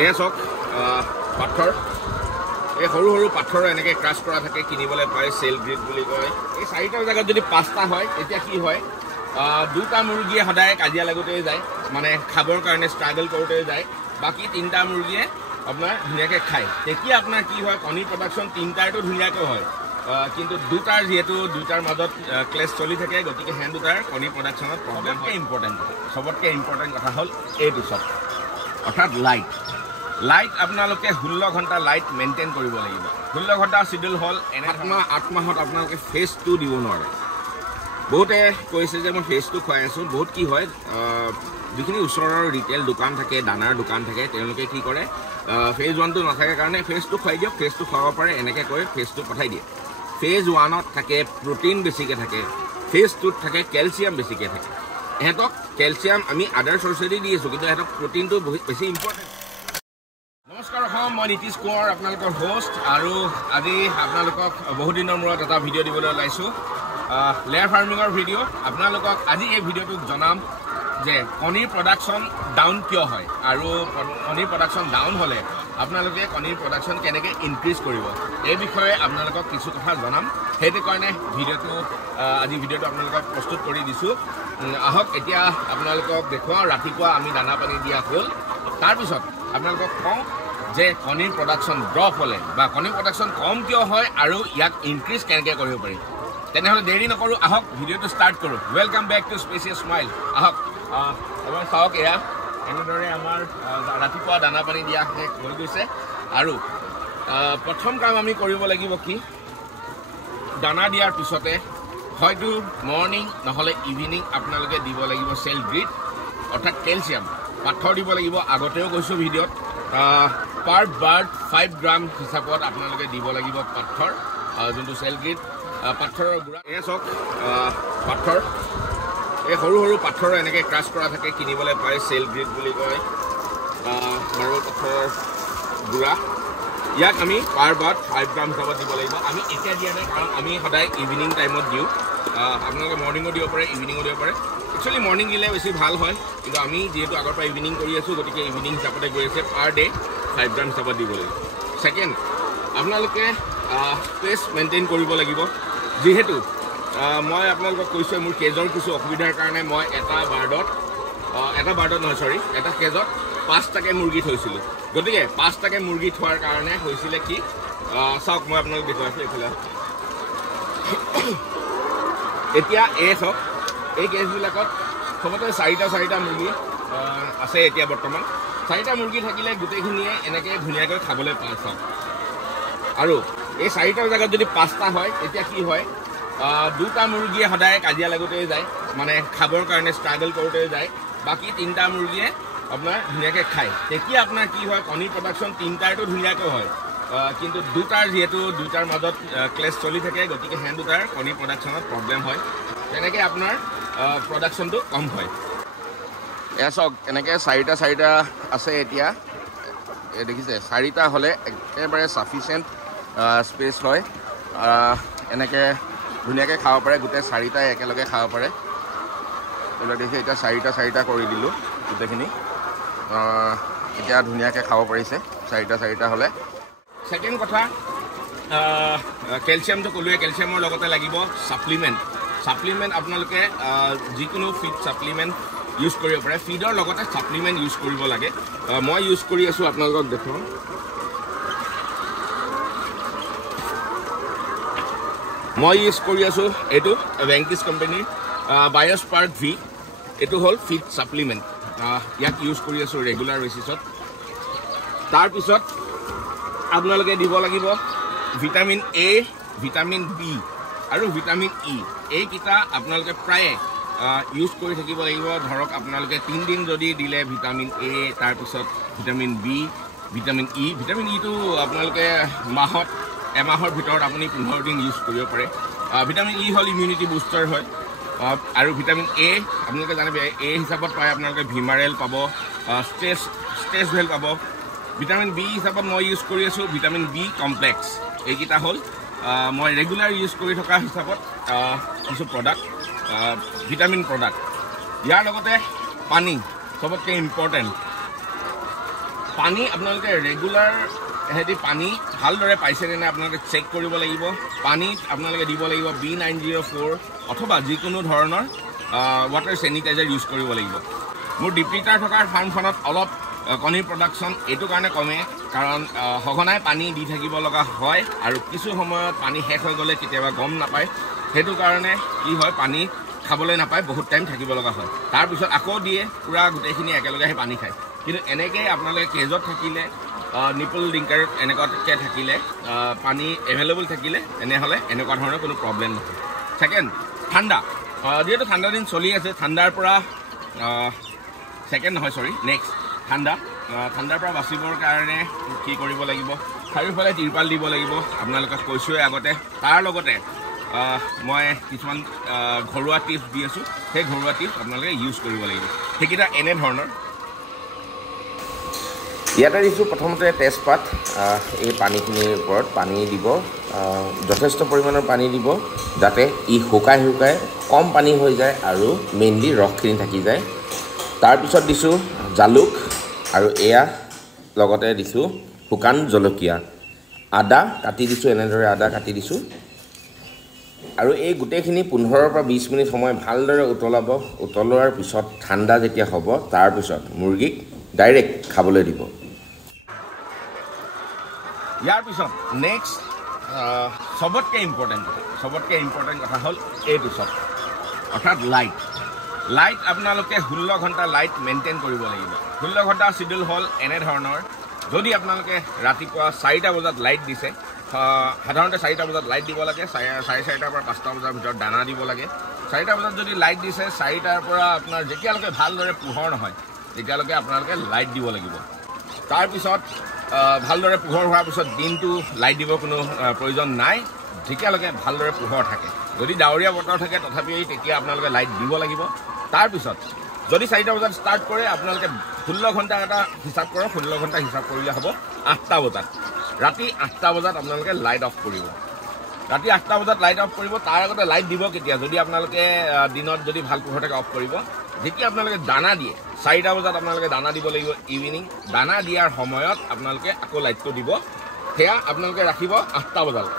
এয়া চাওক পাথৰ এই সৰু সৰু পাথৰ এনেকৈ ক্ৰাছ কৰা থাকে কিনিবলৈ পায় চেল গ্ৰিড বুলি কয় এই চাৰিটাৰ জেগাত যদি পাঁচটা হয় তেতিয়া কি হয় দুটা মুৰ্গীয়ে সদায় কাজিয়া লাগোঁতেই যায় মানে খাবৰ কাৰণে ষ্ট্ৰাগল কৰোঁতেই যায় বাকী তিনিটা মুৰ্গীয়ে আপোনাৰ ধুনীয়াকৈ খায় তেতিয়া আপোনাৰ কি হয় কণী প্ৰডাকশ্যন তিনিটাৰটো ধুনীয়াকৈ হয় কিন্তু দুটাৰ যিহেতু দুটাৰ মাজত ক্লেছ চলি থাকে গতিকে হেন দুটাৰ কণী প্ৰডাকশ্যনত প্ৰব্লেম হয় চবতকৈ ইম্পৰ্টেণ্ট কথা হ'ল এইটো চব অৰ্থাৎ লাইট আপোনালোকে 16 ঘণ্টা লাইট মেইনটেইন কৰিব লাগিব 16 ঘণ্টা চিডিউল হ'ল এনে 8 মাহত আপোনালোকে ফেজ 2 দিব নোৱাৰে বহুতে কৈছে যে মই ফেজ 2 খুৱাই আছোঁ বহুত কি হয় যিখিনি ওচৰৰ ৰিটেইল দোকান থাকে দানাৰ দোকান থাকে তেওঁলোকে কি কৰে ফেজ 1 টো নাথাকে কাৰণে ফেজ 2 খুৱাই দিয়ক ফেজ 2 খুৱাব পাৰে এনেকৈ কৈ ফেজ 2 পঠাই দিয়ে ফেজ 1ত থাকে প্ৰটিন বেছিকৈ থাকে ফেজ 2ত থাকে কেলছিয়াম বেছিকৈ থাকে এহেঁতক কেলছিয়াম আমি আদাৰ চৰ্চেদি দি আছোঁ কিন্তু এহেঁতক প্ৰটিনটো বহুত বেছি ইম্পৰ্টেণ্ট নমস্কাৰ মই নীতিশ কোঁৱৰ আপোনালোকৰ হোষ্ট আৰু আজি আপোনালোকক বহুত দিনৰ মূৰত এটা ভিডিঅ' দিবলৈ ওলাইছোঁ লেয়াৰ ফাৰ্মিঙৰ ভিডিঅ' আপোনালোকক আজি এই ভিডিঅ'টোক জনাম যে কণীৰ প্ৰডাকশ্যন ডাউন কিয় হয় আৰু কণীৰ প্ৰডাকশ্যন ডাউন হ'লে আপোনালোকে কণীৰ প্ৰডাকশ্যন কেনেকৈ ইনক্ৰিজ কৰিব এই বিষয়ে আপোনালোকক কিছু কথা জনাম সেইটো কাৰণে আজি ভিডিঅ'টো আপোনালোকক প্ৰস্তুত কৰি দিছোঁ আহক এতিয়া আপোনালোকক দেখুৱাওঁ ৰাতিপুৱা আমি দানা পানী দিয়া হ'ল তাৰপিছত আপোনালোকক কওঁ যে কণীৰ প্ৰডাকশ্যন ড্ৰপ হ'লে বা কণীৰ প্ৰডাকশ্যন কম কিয় হয় আৰু ইয়াক ইনক্ৰিজ কেনেকৈ কৰিব পাৰি তেনেহ'লে দেৰি নকৰোঁ আহক ভিডিঅ'টো ষ্টাৰ্ট কৰোঁ ৱেলকাম বেক টু স্পেচিয়াছ স্মাইল আহক এবাৰ চাওক এয়া এনেদৰে আমাৰ ৰাতিপুৱা দানা পানী দিয়া শেষ হৈ গৈছে আৰু প্ৰথম কাম আমি কৰিব লাগিব কি দানা দিয়াৰ পিছতে হয়তো মৰ্ণিং নহ'লে ইভিনিং আপোনালোকে দিব লাগিব চেল গ্ৰিড অৰ্থাৎ কেলছিয়াম পাথৰ দিব লাগিব আগতেও কৈছোঁ ভিডিঅ'ত পাৰ বাৰ্ড 5 গ্ৰাম হিচাপত আপোনালোকে দিব লাগিব পাথৰ যোনটো চেল গ্ৰিড পাথৰৰ গুড়া এয়া চাওক পাথৰ এই সৰু সৰু পাথৰ এনেকৈ ক্ৰাছ কৰা থাকে কিনিবলৈ পায় চেল গ্ৰিড বুলি কয় মাৰ্বল পাথৰৰ গুড়া ইয়াক আমি পাৰ বাৰ্ড 5 গ্ৰাম হিচাপত দিব লাগিব আমি এতিয়া দিয়া নাই কাৰণ আমি সদায় ইভিনিং টাইমত দিওঁ আপোনালোকে মৰ্ণিঙো দিব পাৰে ইভিনিঙো দিব পাৰে একচুৱেলি মৰ্ণিং দিলে বেছি ভাল হয় কিন্তু আমি যিহেতু আগৰ পৰা ইভিনিং কৰি আছোঁ গতিকে ইভিনিং হিচাপতে গৈ আছে পাৰ ডে 5 গ্ৰাম হিচাপত দিব লাগিব ছেকেণ্ড আপোনালোকে স্পেচ মেইনটেইন কৰিব লাগিব যিহেতু মই আপোনালোকক কৈছোঁ মোৰ কেজৰ কিছু অসুবিধাৰ কাৰণে মই এটা কেজত 5টাকে মুৰ্গী থৈছিলোঁ গতিকে 5টাকে মুৰ্গী থোৱাৰ কাৰণে হৈছিলে কি চাওক মই আপোনালোক দেখুৱাইছোঁ এইফালে এতিয়া চাওক এই কেজবিলাকত চবতে 4টা মুৰ্গী আছে এতিয়া বৰ্তমান 4টা মুৰ্গী থাকিলে গোটেইখিনিয়ে এনেকৈ ধুনীয়াকৈ খাবলৈ পায় চাওক আৰু এই 4টাৰ জেগাত যদি 5টা হয় তেতিয়া কি হয় দুটা মুৰ্গীয়ে সদায় কাজিয়া লাগোঁতেই যায় মানে খাবৰ কাৰণে ষ্ট্ৰাগল কৰোঁতেই যায় বাকী তিনিটা মুৰ্গীয়ে আপোনাৰ ধুনীয়াকৈ খায় তেতিয়া আপোনাৰ কি হয় কণী প্ৰডাকশ্যন তিনিটাৰটো ধুনীয়াকৈ হয় কিন্তু দুটাৰ যিহেতু দুটাৰ মাজত ক্লেছ চলি থাকে গতিকে হেন দুটাৰ কণী প্ৰডাকশ্যনত প্ৰব্লেম হয় তেনেকৈ আপোনাৰ প্ৰডাকশ্যনটো কম হয় এয়া চাওক এনেকৈ 4টা আছে এতিয়া দেখিছে 4টা হ'লে একেবাৰে ছাফিচিয়েণ্ট স্পেচ হয় এনেকৈ ধুনীয়াকৈ খাব পাৰে গোটেই 4টাই একেলগে খাব পাৰে এইবিলাক দেখি এতিয়া 4টা কৰি দিলোঁ গোটেইখিনি এতিয়া ধুনীয়াকৈ খাব পাৰিছে 4টা হ'লে ছেকেণ্ড কথা কেলছিয়ামটো ক'লোৱে কেলছিয়ামৰ লগতে লাগিব ছাপ্লিমেণ্ট আপোনালোকে যিকোনো ফিড ছাপ্লিমেণ্ট ইউজ কৰিব পাৰে ফিডৰ লগতে ছাপ্লিমেণ্ট ইউজ কৰিব লাগে মই ইউজ কৰি আছোঁ আপোনালোকক দেখুৱাওঁ মই ইউজ কৰি আছোঁ এইটো ভেংকিছ কোম্পানীৰ বায়'স্পাৰ্ক ভি এইটো হ'ল ফিড ছাপ্লিমেণ্ট ইয়াক ইউজ কৰি আছোঁ ৰেগুলাৰ বেচিছত তাৰপিছত আপোনালোকে দিব লাগিব ভিটামিন এ ভিটামিন বি আৰু ভিটামিন ই এইকেইটা আপোনালোকে প্ৰায়ে ইউজ কৰি থাকিব লাগিব ধৰক আপোনালোকে 3 দিন যদি দিলে ভিটামিন এ তাৰপিছত ভিটামিন বি ভিটামিন ইটো আপোনালোকে এমাহৰ ভিতৰত আপুনি 15 দিন ইউজ কৰিব পাৰে ভিটামিন ই হ'ল ইমিউনিটি বুষ্টাৰ হয় আৰু ভিটামিন এ আপোনালোকে জানিব এ হিচাপত পায় আপোনালোকে ভিমাৰেল পাব ষ্ট্ৰেছ ভেল পাব ভিটামিন বি হিচাপত মই ইউজ কৰি আছোঁ ভিটামিন বি কমপ্লেক্স এইকেইটা হ'ল মই ৰেগুলাৰ ইউজ কৰি থকা হিচাপত কিছু প্ৰডাক্ট ভিটামিন প্ৰডাক্ট ইয়াৰ লগতে পানী চবতকৈ ইম্পৰ্টেণ্ট পানী আপোনালোকে ৰেগুলাৰ হেতি পানী ভালদৰে পাইছেনে নাই আপোনালোকে চেক কৰিব লাগিব পানীত আপোনালোকে দিব লাগিব B904 অথবা যিকোনো ধৰণৰ ৱাটাৰ চেনিটাইজাৰ ইউজ কৰিব লাগিব মোৰ ডিপ লিটাৰ থকাৰ ফাৰ্মখনত অলপ কণীৰ প্ৰডাকশ্যন এইটো কাৰণে কমে কাৰণ সঘনাই পানী দি থাকিব লগা হয় আৰু কিছু সময়ত পানী শেষ হৈ গ'লে কেতিয়াবা গম নাপায় সেইটো কাৰণে কি হয় পানী খাবলৈ নাপায় বহুত টাইম থাকিব লগা হয় তাৰপিছত আকৌ দিয়ে পুৰা গোটেইখিনি একেলগে আহি পানী খায় কিন্তু এনেকৈ আপোনালোকে কেজত থাকিলে নিপল ডিংকাৰত এনেকুৱাকৈ থাকিলে পানী এভেইলেবল থাকিলে তেনেহ'লে এনেকুৱা ধৰণৰ কোনো প্ৰব্লেম নহয় ছেকেণ্ড ঠাণ্ডা যিহেতু ঠাণ্ডা দিন চলি আছে ঠাণ্ডাৰ পৰা ছেকেণ্ড নহয় চৰি নেক্সট ঠাণ্ডাৰ পৰা বাচিবৰ কাৰণে কি কৰিব লাগিব চাৰিওফালে তিৰপাল দিব লাগিব আপোনালোকক কৈছোঁৱে আগতে তাৰ লগতে মই কিছুমান ঘৰুৱা টিপছ দি আছোঁ সেই ঘৰুৱা টিপছ আপোনালোকে ইউজ কৰিব লাগিব সেইকেইটা এনেধৰণৰ ইয়াতে দিছোঁ প্ৰথমতে তেজপাত এই পানীখিনিৰ ওপৰত পানী দিব যথেষ্ট পৰিমাণৰ পানী দিব যাতে ই শুকাই কম পানী হৈ যায় আৰু মেইনলি ৰসখিনি থাকি যায় তাৰপিছত দিছোঁ জালুক আৰু এয়া লগতে দিছোঁ শুকান জলকীয়া আদা কাটি দিছোঁ এনেদৰে আদা কাটি দিছোঁ আৰু এই গোটেইখিনি 15 পৰা 20 মিনিট সময় ভালদৰে উতলোৱাৰ পিছত ঠাণ্ডা যেতিয়া হ'ব তাৰপিছত মুৰ্গীক ডাইৰেক্ট খাবলৈ দিব ইয়াৰ পিছত নেক্সট সবতকৈ ইম্পৰ্টেণ্ট কথা হ'ল এইটো চব অৰ্থাৎ লাইট আপোনালোকে 16 ঘণ্টা লাইট মেইনটেইন কৰিব লাগিব 16 ঘণ্টা চিডিউল হ'ল এনেধৰণৰ যদি আপোনালোকে ৰাতিপুৱা 4টা বজাত লাইট দিছে সাধাৰণতে 4টা বজাত লাইট দিব লাগে 4:30 পৰা 5টা বজাৰ ভিতৰত দানা দিব লাগে 4টা বজাত যদি লাইট দিছে 4টাৰ পৰা আপোনাৰ যেতিয়ালৈকে ভালদৰে পোহৰ নহয় তেতিয়ালৈকে আপোনালোকে লাইট দিব লাগিব তাৰপিছত ভালদৰে পোহৰ হোৱাৰ পিছত দিনটো লাইট দিব কোনো প্ৰয়োজন নাই যেতিয়ালৈকে ভালদৰে পোহৰ থাকে যদি ডাৱৰীয়া বতৰ থাকে তথাপি তেতিয়া আপোনালোকে লাইট দিব লাগিব তাৰপিছত যদি 4টা বজাত ষ্টাৰ্ট কৰে আপোনালোকে 16 ঘণ্টা এটা হিচাপ কৰক 16 ঘণ্টা হিচাপ কৰিলে হ'ব 8টা বজাত ৰাতি 8টা বজাত আপোনালোকে লাইট অফ কৰিব ৰাতি 8টা বজাত লাইট অফ কৰিব তাৰ আগতে লাইট দিব কেতিয়া যদি আপোনালোকে দিনত যদি ভাল পোহৰ থাকে অফ কৰিব যেতিয়া আপোনালোকে দানা দিয়ে 4টা বজাত আপোনালোকে দানা দিব লাগিব ইভিনিং দানা দিয়াৰ সময়ত আপোনালোকে আকৌ লাইটটো দিব সেয়া আপোনালোকে ৰাখিব 8টা বজালৈ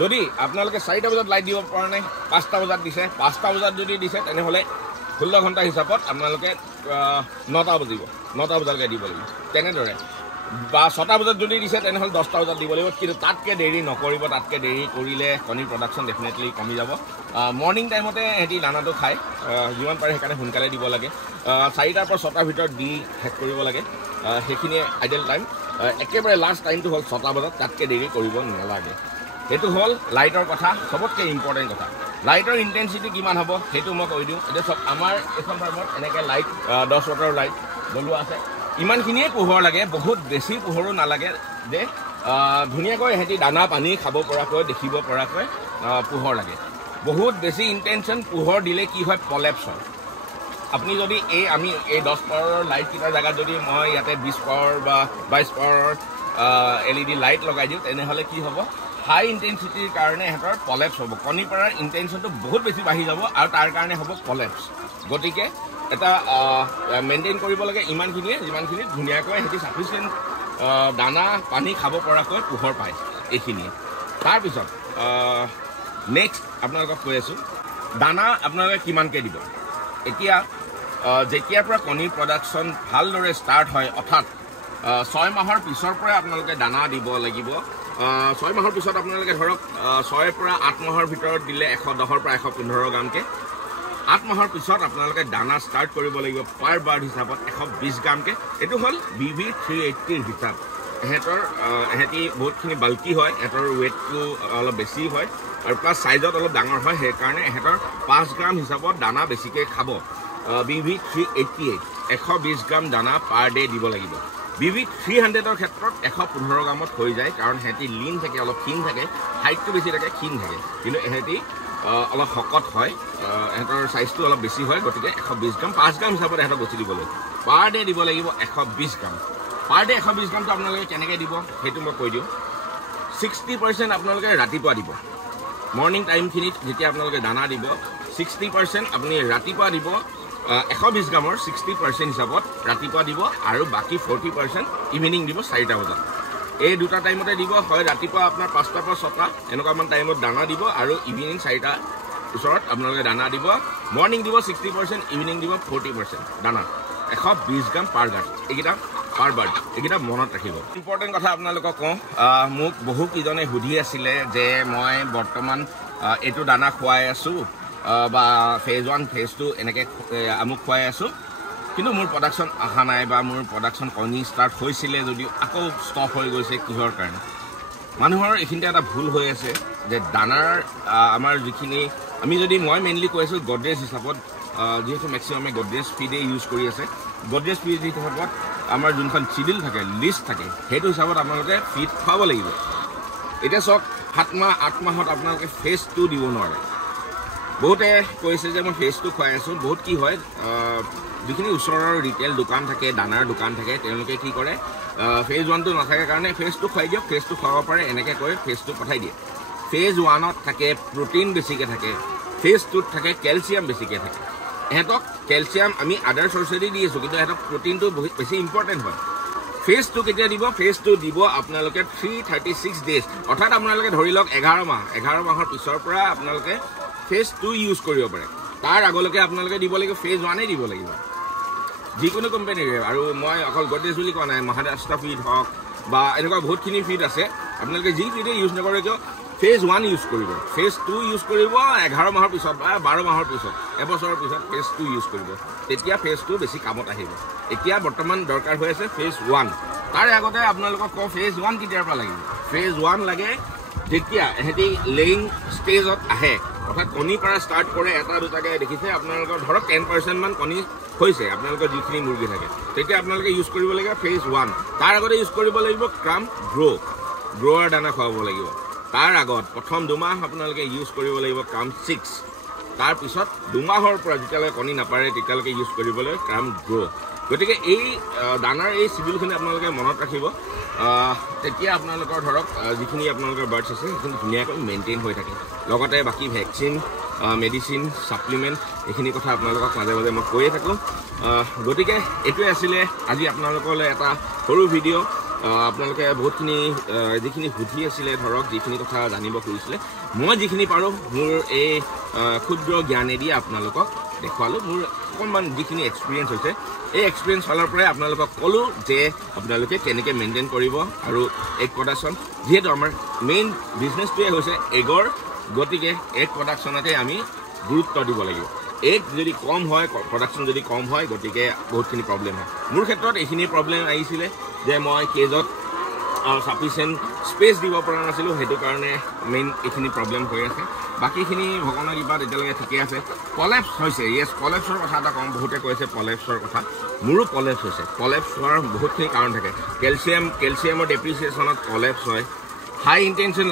যদি আপোনালোকে 4টা বজাত লাইট দিব পৰা নাই 5টা বজাত দিছে 5টা বজাত যদি দিছে তেনেহ'লে 16 ঘণ্টা হিচাপত আপোনালোকে 9টা বজালৈকে দিব লাগিব তেনেদৰে বা 6টা বজাত যদি দিছে তেনেহ'লে 10টা বজাত দিব লাগিব কিন্তু তাতকৈ দেৰি নকৰিব তাতকৈ দেৰি কৰিলে কণীৰ প্ৰডাকশ্যন ডেফিনেটলি কমি যাব মৰ্ণিং টাইমতে সিহঁতি দানাটো খায় যিমান পাৰে সেইকাৰণে সোনকালে দিব লাগে 4টাৰ পৰা 6টাৰ ভিতৰত দি শেষ কৰিব লাগে সেইখিনিয়ে আইডিয়েল টাইম একেবাৰে লাষ্ট টাইমটো হ'ল 6টা বজাত তাতকৈ দেৰি কৰিব নালাগে সেইটো হ'ল লাইটৰ কথা সবতকৈ ইম্পৰ্টেণ্ট কথা লাইটৰ ইণ্টেনচিটি কিমান হ'ব সেইটো মই কৈ দিওঁ এতিয়া চব আমাৰ এইখন ফাৰ্মত এনেকৈ লাইট 10 ৱাটৰ লাইট জ্বলোৱা আছে ইমানখিনিয়ে পোহৰ লাগে বহুত বেছি পোহৰো নালাগে যে ধুনীয়াকৈ সিহঁতি দানা পানী খাব পৰাকৈ দেখিব পৰাকৈ পোহৰ লাগে বহুত বেছি ইণ্টেনশ্যন পোহৰ দিলে কি হয় পলেপছ হয় আপুনি যদি আমি এই 10 পাৱাৰৰ লাইটকেইটাৰ জেগাত যদি মই ইয়াতে 20 পাৱাৰ বা 22 পাৱাৰৰ LED লাইট লগাই দিওঁ তেনেহ'লে কি হ'ব হাই ইণ্টেনচিটিৰ কাৰণে সিহঁতৰ পলেপছ হ'ব কণী পৰাৰ ইণ্টেনশ্যনটো বহুত বেছি বাঢ়ি যাব আৰু তাৰ কাৰণে হ'ব পলেপছ গতিকে এটা মেইনটেইন কৰিব লাগে ইমানখিনিয়ে যিমানখিনি ধুনীয়াকৈ সিহঁতি চাফিচিয়েণ্ট দানা পানী খাব পৰাকৈ পোহৰ পায় এইখিনিয়ে তাৰপিছত নেক্সট আপোনালোকক কৈ আছোঁ দানা আপোনালোকে কিমানকৈ দিব এতিয়া যেতিয়াৰ পৰা কণীৰ প্ৰডাকশ্যন ভালদৰে ষ্টাৰ্ট হয় অৰ্থাৎ 6 মাহৰ পিছৰ পৰাই আপোনালোকে দানা দিব লাগিব 6 মাহৰ পিছত আপোনালোকে ধৰক 6 পৰা 8 মাহৰ ভিতৰত দিলে 110 পৰা 115 গ্ৰামকৈ 8 মাহৰ পিছত আপোনালোকে দানা ষ্টাৰ্ট কৰিব লাগিব পাৰ বাৰ্ড হিচাপত 120 গ্ৰামকৈ এইটো হ'ল BV380 হিচাপ সিহঁতি বহুতখিনি বাল্কি হয় সিহঁতৰ ৱেটটো অলপ বেছি হয় আৰু প্লাছ চাইজত অলপ ডাঙৰ হয় সেইকাৰণে সিহঁতৰ 5 গ্ৰাম হিচাপত দানা বেছিকৈ খাব BV388 120 গ্ৰাম দানা পাৰ ডে দিব লাগিব BV300ৰ ক্ষেত্ৰত 115 গ্ৰামত হৈ যায় কাৰণ সিহঁতি লিন থাকে অলপ ক্ষীণ থাকে হাইটটো বেছি থাকে ক্ষীণ থাকে কিন্তু সিহঁতি অলপ শকত হয় সিহঁতৰ চাইজটো অলপ বেছি হয় গতিকে 120 গ্ৰাম 5 গ্ৰাম হিচাপত সিহঁতক বেছি দিব লাগিব পাৰ ডে দিব লাগিব 120 গ্ৰাম পাৰ ডে 120 গ্ৰামটো আপোনালোকে কেনেকৈ দিব সেইটো মই কৈ দিওঁ 60% আপোনালোকে ৰাতিপুৱা দিব মৰ্ণিং টাইমখিনিত যেতিয়া আপোনালোকে দানা দিব 60% আপুনি ৰাতিপুৱা দিব 120 গ্ৰামৰ 60% হিচাপত ৰাতিপুৱা দিব আৰু বাকী 40% ইভিনিং দিব 4টা বজাত এই দুটা টাইমতে দিব হয় ৰাতিপুৱা আপোনাৰ 5টাৰ পৰা 6টা এনেকুৱামান টাইমত দানা দিব আৰু ইভিনিং 4টা ওচৰত আপোনালোকে দানা দিব মৰ্নিং দিব 60% ইভিনিং দিব 40% দানা 120 গ্ৰাম পাৰ গাৰ্ড এইকেইটা পাৰ বাৰ্ড এইকেইটা মনত ৰাখিব ইম্পৰ্টেণ্ট কথা আপোনালোকক কওঁ মোক বহু কিজনে সুধি আছিলে যে মই বৰ্তমান এইটো দানা খুৱাই আছোঁ বা ফেজ 1 ফেজ 2 এনেকৈ আমুক খুৱাই আছোঁ কিন্তু মোৰ প্ৰডাকশ্যন অহা নাই বা মোৰ প্ৰডাকশ্যন কণী ষ্টাৰ্ট হৈছিলে যদিও আকৌ ষ্টপ হৈ গৈছে কিহৰ কাৰণে মানুহৰ এইখিনিতে এটা ভুল হৈ আছে যে দানাৰ আমাৰ যিখিনি আমি যদি মই মেইনলি কৈ আছোঁ গডৰেজ হিচাপত যিহেতু মেক্সিমামে গডৰেজ ফিডে ইউজ কৰি আছে গডৰেজ ফিড হিচাপত আমাৰ যোনখন চিডিউল থাকে লিষ্ট থাকে সেইটো হিচাপত আপোনালোকে ফিড খুৱাব লাগিব এতিয়া চাওক 7 মাহ 8 মাহত আপোনালোকে ফেজ 2 দিব নোৱাৰে বহুতে কৈছে যে মই ফেজ 2 খুৱাই আছোঁ বহুত কি হয় যিখিনি ওচৰৰ ৰিটেইল দোকান থাকে দানাৰ দোকান থাকে তেওঁলোকে কি কৰে ফেজ 1টো নাথাকে কাৰণে ফেজ 2 খুৱাই দিয়ক ফেজ 2 খুৱাব পাৰে এনেকৈ কৈ ফেজ 2 পঠাই দিয়ে ফেজ 1ত থাকে প্ৰটিন বেছিকৈ থাকে ফেজ 2ত থাকে কেলছিয়াম বেছিকৈ থাকে এহেঁতক কেলছিয়াম আমি আদাৰ চৰ্চেদি দি আছোঁ কিন্তু এহেঁতক প্ৰটিনটো বহুত বেছি ইম্পৰ্টেণ্ট হয় ফেজ 2 কেতিয়া দিব ফেজ 2 দিব আপোনালোকে 336 ডেজ অৰ্থাৎ আপোনালোকে ধৰি লওক 11 মাহৰ পিছৰ পৰা আপোনালোকে ফেজ 2 ইউজ কৰিব পাৰে তাৰ আগলৈকে আপোনালোকে দিব লাগিব ফেজ 1 দিব লাগিব যিকোনো কোম্পানীৰে আৰু মই অকল গডৰেজ বুলি কোৱা নাই মহাৰাষ্ট্ৰ ফিড হওক বা এনেকুৱা বহুতখিনি ফিড আছে আপোনালোকে যি ফিডে ইউজ নকৰে কিয় ফেজ 1 ইউজ কৰিব ফেজ 2 ইউজ কৰিব 11 মাহৰ পিছত বা 12 মাহৰ পিছত এবছৰৰ পিছত ফেজ 2 ইউজ কৰিব তেতিয়া ফেজ 2 বেছি কামত আহিব এতিয়া বৰ্তমান দৰকাৰ হৈ আছে ফেজ 1 তাৰ আগতে আপোনালোকক কওঁ ফেজ 1 কেতিয়াৰ পৰা লাগিব ফেজ 1 লাগে যেতিয়া এহেঁতি লেইং ষ্টেজত আহে অৰ্থাৎ কণীৰ পৰা ষ্টাৰ্ট কৰে এটা দুটাকৈ দেখিছে আপোনালোকৰ ধৰক 10% মান কণী হৈছে আপোনালোকৰ যিখিনি মুৰ্গী থাকে তেতিয়া আপোনালোকে ইউজ কৰিব লাগিব ফেজ 1 তাৰ আগতে ইউজ কৰিব লাগিব ক্ৰাম গ্ৰ'ৰ দানা খুৱাব লাগিব তাৰ আগত প্ৰথম 2 মাহ আপোনালোকে ইউজ কৰিব লাগিব ক্ৰাম 6 তাৰপিছত 2 মাহৰ পৰা যেতিয়ালৈকে কণী নাপাৰে তেতিয়ালৈকে ইউজ কৰিবলৈ ক্ৰাম গ্ৰ' গতিকে এই দানাৰ এই চিডিউলখিনি আপোনালোকে মনত ৰাখিব তেতিয়া আপোনালোকৰ ধৰক যিখিনি আপোনালোকৰ বাৰ্ডছ আছে সেইখিনি ধুনীয়াকৈ মেইনটেইন হৈ থাকে লগতে বাকী ভেকচিন মেডিচিন ছাপ্লিমেণ্ট এইখিনি কথা আপোনালোকক মাজে মাজে মই কৈয়ে থাকোঁ গতিকে এইটোৱে আছিলে আজি আপোনালোকলৈ এটা সৰু ভিডিঅ' আপোনালোকে বহুতখিনি যিখিনি সুধি আছিলে ধৰক যিখিনি কথা জানিব খুজিছিলে মই যিখিনি পাৰোঁ মোৰ এই ক্ষুদ্ৰ জ্ঞানেদি আপোনালোকক দেখুৱালোঁ মোৰ অকণমান যিখিনি এক্সপিৰিয়েঞ্চ হৈছে এই এক্সপিৰিয়েঞ্চ ফালৰ পৰাই আপোনালোকক ক'লোঁ যে আপোনালোকে কেনেকৈ মেইনটেইন কৰিব আৰু এগ প্ৰডাকশ্যন যিহেতু আমাৰ মেইন বিজনেছটোৱে হৈছে এগৰ গতিকে এগ প্ৰডাকশ্যনতে আমি গুৰুত্ব দিব লাগিব এগ যদি কম হয় প্ৰডাকশ্যন যদি কম হয় গতিকে বহুতখিনি প্ৰব্লেম হয় মোৰ ক্ষেত্ৰত এইখিনি প্ৰব্লেম আহিছিলে যে মই কেজত ছাফিচিয়েণ্ট স্পেচ দিব পৰা নাছিলোঁ সেইটো কাৰণে মেইন এইখিনি প্ৰব্লেম হৈ আছে বাকীখিনি ভগৱানৰ কৃপাত এতিয়ালৈকে ঠিকে আছে কলেপছ হৈছে য়েছ কলেপছৰ কথা এটা কম বহুতে কৈছে কলেপছৰ কথা মোৰো কলেপছ হৈছে কলেপছ হোৱাৰ বহুতখিনি কাৰণ থাকে কেলছিয়ামৰ ডেপ্ৰিচিয়েশ্যনত কলেপছ হয় হাই ইণ্টেনশ্যন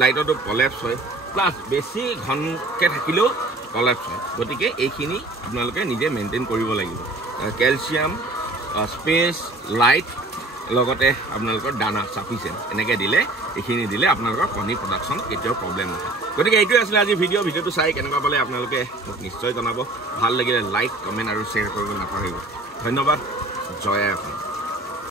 লাইটতো কলেপছ হয় প্লাছ বেছি ঘনকৈ থাকিলেও কলেপছ হয় গতিকে এইখিনি আপোনালোকে নিজে মেইনটেইন কৰিব লাগিব কেলছিয়াম স্পেচ লাইট লগতে আপোনালোকৰ দানা ছাফিচিয়েণ্ট এনেকৈ দিলে এইখিনি দিলে আপোনালোকৰ কণী প্ৰডাকশ্যন কেতিয়াও প্ৰব্লেম নহয় গতিকে এইটোৱে আছিলে আজি ভিডিঅ'টো চাই কেনেকুৱা পালে আপোনালোকে মোক নিশ্চয় জনাব ভাল লাগিলে লাইক কমেণ্ট আৰু শ্বেয়াৰ কৰিব নাপাহৰিব ধন্যবাদ জয় অসম